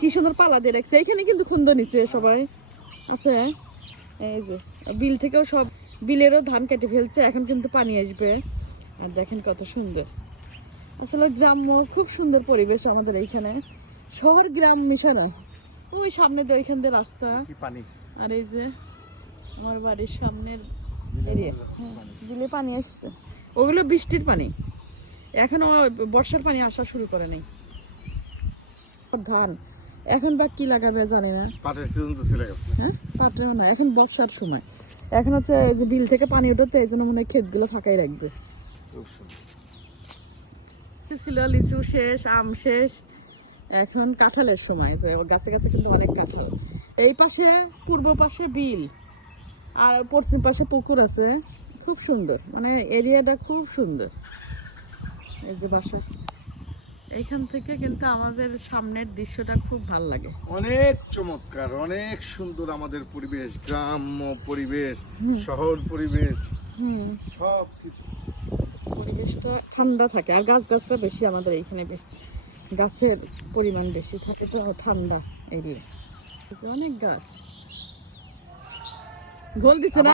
কি সুন্দর পালা দিয়ে রাখছে। এখানে কিন্তু খুন্দ নিচ্ছে সবাই আছে। এই যে বিল থেকেও সব বিলেরও ধান কেটে ফেলছে, এখন কিন্তু পানি আসবে। আর দেখেন কত সুন্দর, আসলে গ্রাম্য খুব সুন্দর পরিবেশ আমাদের এইখানে, শহর গ্রাম মিশানো। ওই সামনে দিয়ে ওইখান দিয়ে রাস্তা, আর এই যে আমার বাড়ির সামনের এরিয়া, বিলে পানি আসছে। ওগুলো বৃষ্টির পানি, এখনো বর্ষার পানি আসা শুরু করে নাই। ধান এখন বা কি লাগাবে জানি না, হ্যাঁ পাটেও না, এখন বর্ষার সময়। এখন হচ্ছে যে বিল থেকে পানি উঠোতে, এই জন্য মনে হয় ক্ষেতগুলো ফাঁকাই রাখবে। ছিল লিচু শেষ, আম শেষ, এখন কাঁঠালের সময়। যে গাছে গাছে কিন্তু অনেক কাঁঠাল। এই পাশে পূর্ব পাশে বিল, আর পশ্চিম পাশে পুকুর আছে। খুব সুন্দর, মানে এরিয়াটা খুব সুন্দর। এই যে বাসা, এইখান থেকে কিন্তু আমাদের সামনের দৃশ্যটা খুব ভালো লাগে। অনেক চমৎকার, অনেক সুন্দর আমাদের পরিবেশ, গ্রাম্য পরিবেশ, শহর পরিবেশ, সব পরিবেশটা ঠান্ডা থাকে, আর গাছ গাছটা বেশি আমাদের এইখানে, বেশি গাছের পরিমাণ বেশি থাকে, তো ঠান্ডা এরিয়া, অনেক গাছ। গোল দিছে না।